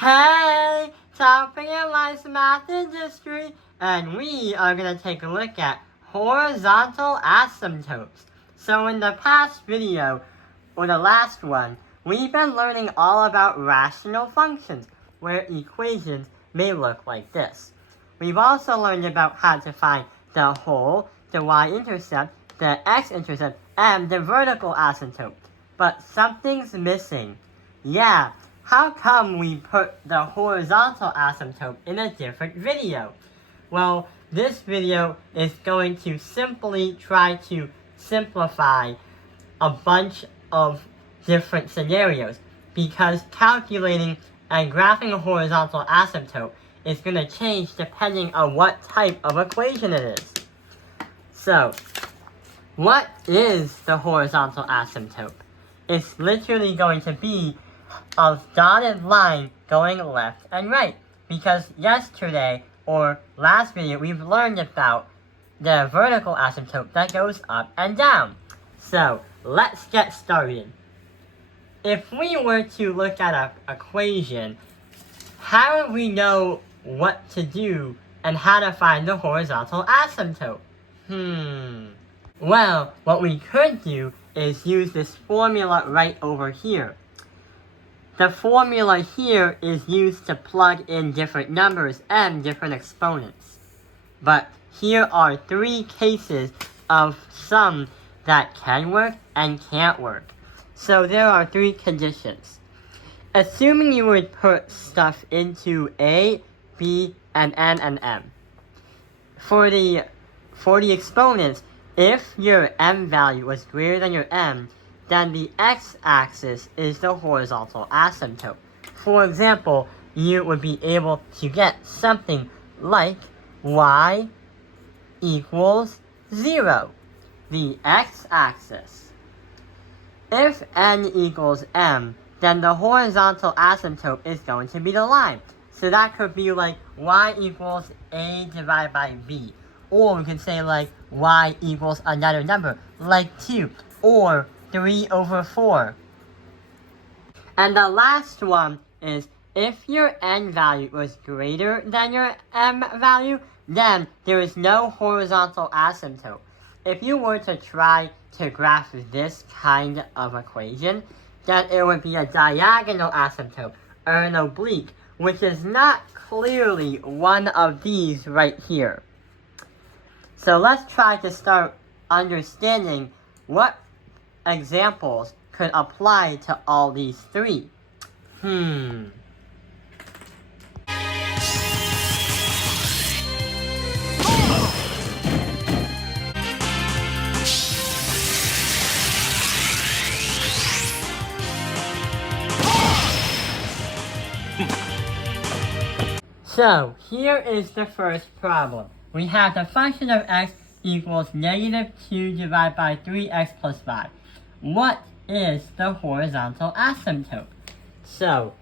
Hey, Topping in Life's Math Industry, and we are going to take a look at horizontal asymptotes. So in the past video, or the last one, we've been learning all about rational functions, where equations may look like this. We've also learned about how to find the whole, the y-intercept, the x-intercept, and the vertical asymptote. But something's missing. Yeah. How come we put the horizontal asymptote in a different video? Well, this video is going to simply try to simplify a bunch of different scenarios because calculating and graphing a horizontal asymptote is going to change depending on what type of equation it is. So, what is the horizontal asymptote? It's literally going to be a dotted line going left and right. Because yesterday, or last video, we've learned about the vertical asymptote that goes up and down. So, let's get started. If we were to look at an equation, how would we know what to do and how to find the horizontal asymptote? Well, what we could do is use this formula right over here. The formula here is used to plug in different numbers and different exponents. But here are three cases of sum that can work and can't work. So there are three conditions. Assuming you would put stuff into A, B, and N and M. For the exponents, if your M value was greater than your M, then the x-axis is the horizontal asymptote. For example, you would be able to get something like y equals 0, the x-axis. If n equals m, then the horizontal asymptote is going to be the line. So that could be like y equals a divided by b. Or we could say like y equals another number, like 2, or 3/4. And the last one is if your n value was greater than your m value, then there is no horizontal asymptote. If you were to try to graph this kind of equation, then it would be a diagonal asymptote or an oblique, which is not clearly one of these right here. So let's try to start understanding what examples could apply to all these three. So, here is the first problem. We have the function of x equals negative 2 divided by 3x plus 5. What is the horizontal asymptote? So,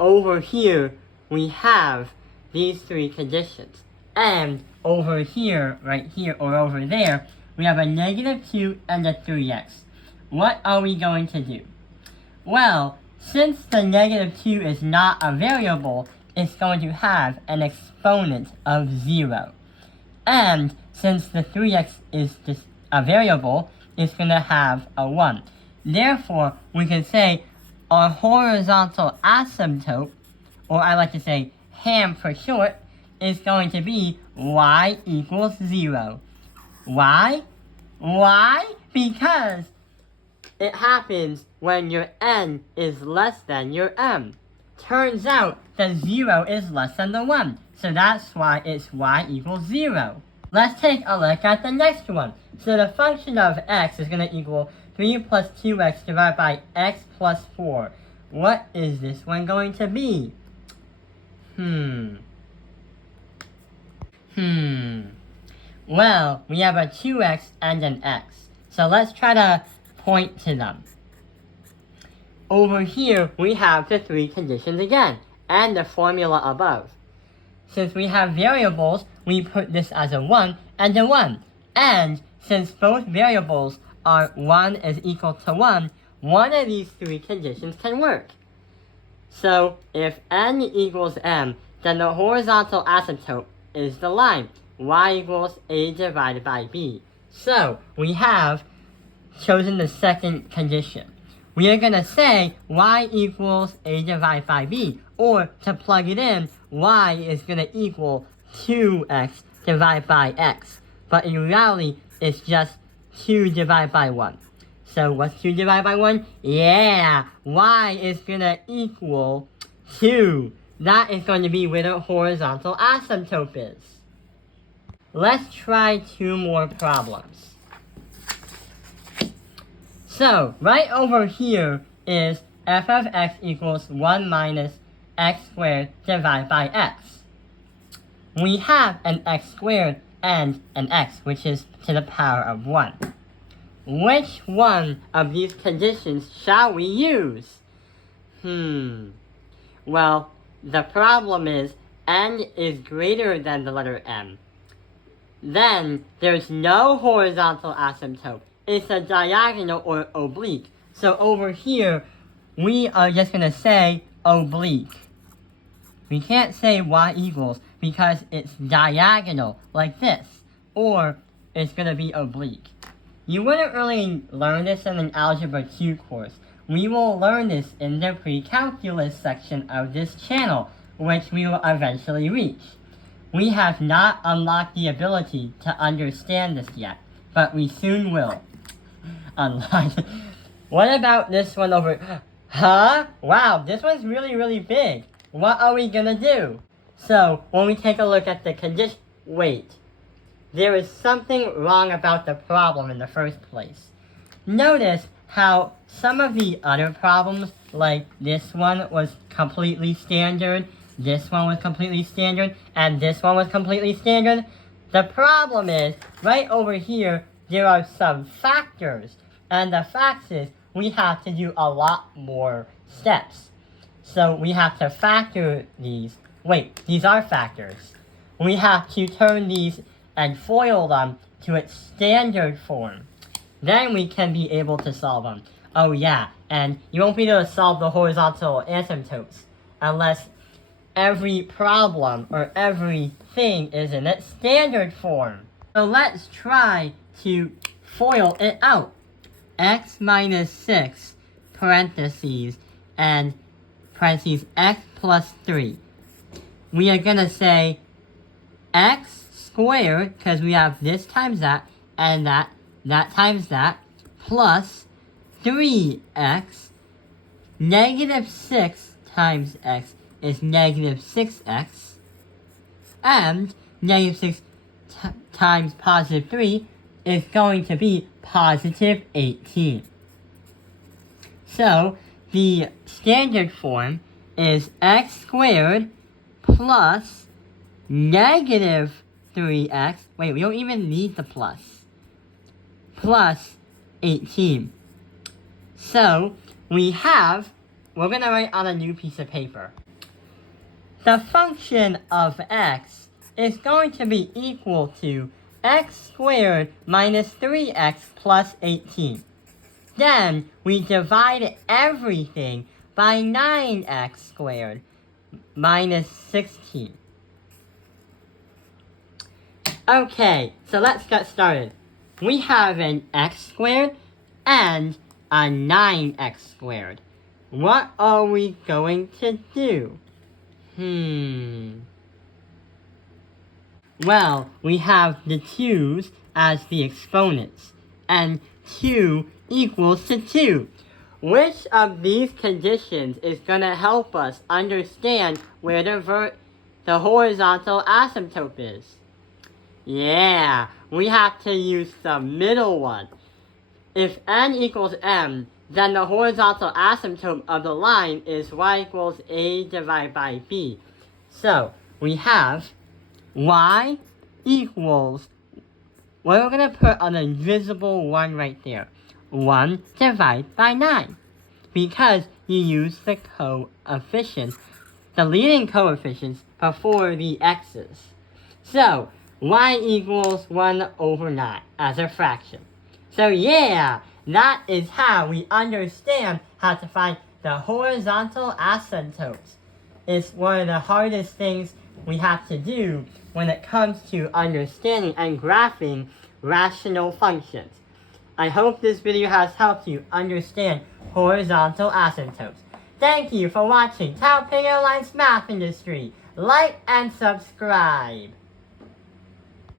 over here, we have these three conditions. And over here, right here, or over there, we have a negative 2 and a 3x. What are we going to do? Well, since the negative 2 is not a variable, it's going to have an exponent of 0. And since the 3x is just a variable, it's going to have a 1. Therefore, we can say our horizontal asymptote, or I like to say HAM for short, is going to be y equals 0. Why? Why? Because it happens when your n is less than your m. Turns out that 0 is less than the 1, so that's why it's y equals 0. Let's take a look at the next one. So the function of x is going to equal 3 plus 2x divided by x plus 4. What is this one going to be? Well, we have a 2x and an x. So let's try to point to them. Over here, we have the three conditions again, and the formula above. Since we have variables, we put this as a 1 and a 1. And since both variables are 1 is equal to 1, one of these three conditions can work. So if n equals m, then the horizontal asymptote is the line y equals a divided by b. So we have chosen the second condition. We are going to say y equals a divided by b, or to plug it in, y is going to equal 2x divided by x. But in reality, it's just 2 divided by 1. So what's 2 divided by 1? Yeah, y is going to equal 2. That is going to be where the horizontal asymptote is. Let's try 2 more problems. So, right over here is f of x equals 1 minus x squared divided by x. We have an x squared and an x, which is to the power of 1. Which one of these conditions shall we use? Well, the problem is n is greater than the letter m. Then there's no horizontal asymptote. It's a diagonal or oblique. So over here, we are just going to say oblique. We can't say y equals because it's diagonal like this, or it's going to be oblique. You wouldn't really learn this in an Algebra 2 course. We will learn this in the pre-calculus section of this channel, which we will eventually reach. We have not unlocked the ability to understand this yet, but we soon will. Unlock. What about this one over? Huh? Wow, this one's really big. What are we gonna do? So, when we take a look at the condition, wait. There is something wrong about the problem in the first place. Notice how some of the other problems, like this one was completely standard, this one was completely standard, and this one was completely standard. The problem is, right over here, there are some factors. And the fact is, we have to do a lot more steps. So we have to factor these. Wait, these are factors. We have to turn these and FOIL them to its standard form. Then we can be able to solve them. Oh yeah, and you won't be able to solve the horizontal asymptotes unless every problem or everything is in its standard form. So let's try to FOIL it out. X minus 6, parentheses, and parentheses x plus 3. We are going to say x squared, because we have this times that, and that times that, plus 3x, negative 6 times x is negative 6x, and negative 6 times positive 3 is going to be positive 18. So, the standard form is x squared plus negative 3x, wait, we don't even need the plus 18. So, we're going to write on a new piece of paper. The function of x is going to be equal to x squared minus 3x plus 18. Then we divide everything by 9x squared minus 16. Okay, so let's get started. We have an x squared and a 9x squared. What are we going to do? Well, we have the 2's as the exponents, and 2 equals to 2. Which of these conditions is going to help us understand where the horizontal asymptote is? Yeah, we have to use the middle one. If n equals m, then the horizontal asymptote of the line is y equals a divided by b. So, we have y equals, we're going to put an invisible 1 right there. 1 divided by 9. Because you use the coefficients, the leading coefficients before the x's. So, y equals 1 over 9 as a fraction. So yeah, that is how we understand how to find the horizontal asymptotes is one of the hardest things we have to do when it comes to understanding and graphing rational functions. I hope this video has helped you understand horizontal asymptotes. Thank you for watching Tao Ping Airlines Math Industry. Like and subscribe.